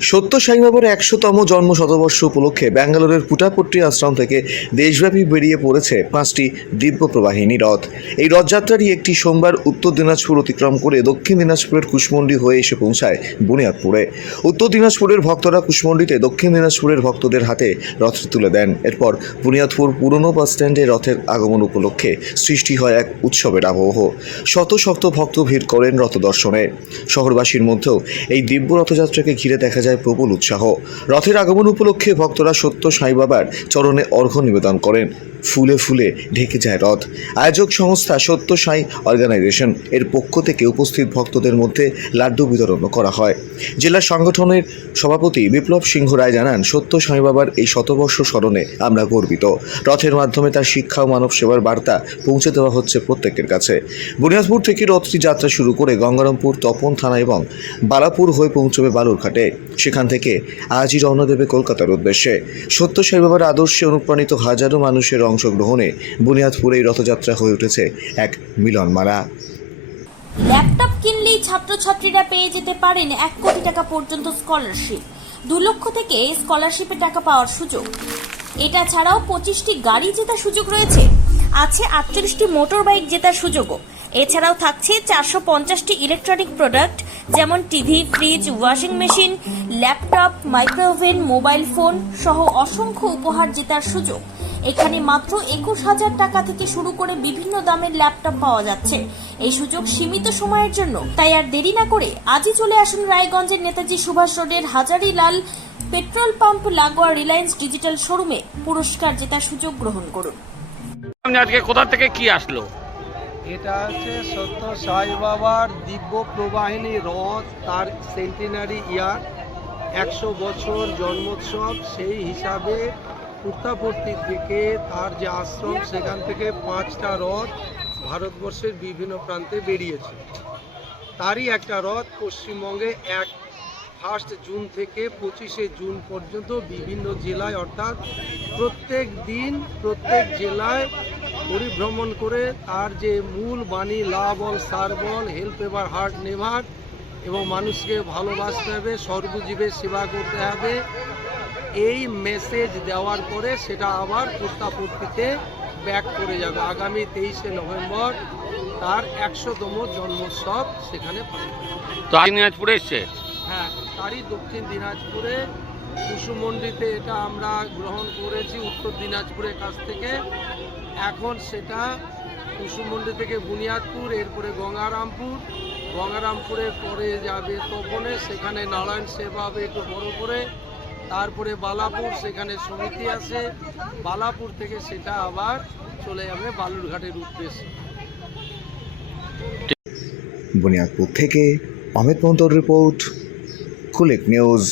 সত্য সাইবাবার একশোতম জন্ম শতবর্ষ উপলক্ষে ব্যাঙ্গালোরের পুটাপট্টি আশ্রম থেকে দেশব্যাপী বেরিয়ে পড়েছে পাঁচটি দিব্য প্রবাহিনী রথ এই রথযাত্রারই একটি সোমবার উত্তর দিনাজপুর অতিক্রম করে দক্ষিণ দিনাজপুরের কুশমন্ডি হয়ে এসে পৌঁছায় বুনিয়াদপুরে। উত্তর দিনাজপুরের ভক্তরা কুশমন্ডিতে দক্ষিণ দিনাজপুরের ভক্তদের হাতে রথ তুলে দেন। এরপর বুনিয়াদপুর পুরনো বাস স্ট্যান্ডে রথের আগমন উপলক্ষে সৃষ্টি হয় এক উৎসবের আবহ। শত শত ভক্ত ভিড় করেন রথ দর্শনে শহরবাসীর মধ্যেও এই দিব্য রথযাত্রাকে ঘিরে দেখা যায় প্রবল উৎসাহ। রথের আগমন উপলক্ষে ভক্তরা সত্য সাই বাবার চরণে অর্ঘ্য নিবেদন করেন। ফুলে ফুলে ঢেকে যায় রথ। আয়োজক সংস্থা সত্য সাই অর্গানাইজেশন এর পক্ষ থেকে উপস্থিত ভক্তদের মধ্যে লাড্ডু বিতরণ করা হয়। জেলা সংগঠনের সভাপতি বিপ্লব সিংহ রায় জানান, সত্য সাই বাবার এই শতবর্ষ স্মরণে আমরা গর্বিত। রথের মাধ্যমে তার শিক্ষা ও মানব সেবার বার্তা পৌঁছে দেওয়া হচ্ছে প্রত্যেকের কাছে। বুনিয়াদপুর থেকে রথটি যাত্রা শুরু করে গঙ্গারামপুর, তপন থানা এবং বালাপুর হয়ে পৌঁছবে বালুরঘাটে। সেখান থেকে আজই রওনা দেবে কলকাতার উদ্দেশ্যে। সত্য সাই বাবার আদর্শে অনুপ্রাণিত হাজারো মানুষের অংশগ্রহণে বুনিয়াদপুরে রথযাত্রা হয়ে উঠেছে এক মিলনমালা ল্যাপটপ কিনলেই ছাত্রছাত্রীরা পেয়ে যেতে পারেন এক কোটি টাকা পর্যন্ত স্কলারশিপ। দু লক্ষ থেকে স্কলারশিপে টাকা পাওয়ার সুযোগ। এটা ছাড়াও পঁচিশটি গাড়ি জেতার সুযোগ রয়েছে। আছে আটচল্লিশটি মোটর বাইক জেতার সুযোগও। এছাড়াও থাকছে চারশো পঞ্চাশটি ইলেকট্রনিক প্রোডাক্ট যেমন TV fridge washing machine laptop microwave oven mobile phone সহ অসংখ্য উপহার জেতার সুযোগ। এখানে মাত্র একুশ হাজার টাকা থেকে শুরু করে বিভিন্ন দামের ল্যাপটপ পাওয়া যাচ্ছে। এই সুযোগ সীমিত সময়ের জন্য, তাই আর দেরি না করে আজই চলে আসুন রায়গঞ্জের নেতাজি সুভাষ রোডের হাজারিলাল পেট্রোল পাম্প লাগোয়া রিলায়েন্স ডিজিটাল শোরুমে পুরস্কার জেতার সুযোগ গ্রহণ করুন। আজকে কোথা থেকে কি আসলো? এটা হচ্ছে সত্য সাই বাবার দিব্য প্রবাহিনী রথ, তার সেন্টিনারি ইয়ার একশো বছর জন্মোৎসব। সেই হিসাবে পুর্তাপর্তি থেকে তার যে আশ্রম, সেখান থেকে পাঁচটা রথ ভারতবর্ষের বিভিন্ন প্রান্তে বেরিয়েছে। তারই একটা রথ পশ্চিমবঙ্গে এক ফার্স্ট জুন থেকে পঁচিশে জুন পর্যন্ত বিভিন্ন জেলায়, অর্থাৎ প্রত্যেক দিন প্রত্যেক জেলায় পরিভ্রমণ করে তার যে মূল বাণী love all serve all help ever hurt never এবং মানুষকে ভালোবাসতে হবে সর্বজীবের সেবা করতে হবে এই মেসেজ দেওয়ার পরে সেটা আবার পুস্তাপত্তিতে ব্যাক করে যাবে। আগামী তেইশে নভেম্বর তার একশোতম জন্মোৎসব সেখানে। দিনাজপুরে এসছে? হ্যাঁ তারই দক্ষিণ দিনাজপুরে। কুসুমন্ডিতে এটা আমরা গ্রহণ করেছি উত্তর দিনাজপুরের কাছ থেকে। এখন সেটা কুসুমন্ডি থেকে বুনিয়াদপুর, এরপরে গঙ্গারামপুর। গঙ্গারামপুরের পরে যাবে তপনে, সেখানে নারায়ণ সেবা হবে একটু বড় করে। তারপরে বালাপুর, সেখানে সমিতি আছে। বালাপুর থেকে সেটা আবার চলে যাবে বালুরঘাটের উদ্দেশ্যে। বুনিয়াদপুর থেকে অমিত মন্তর রিপোর্ট, কুলিক নিউজ।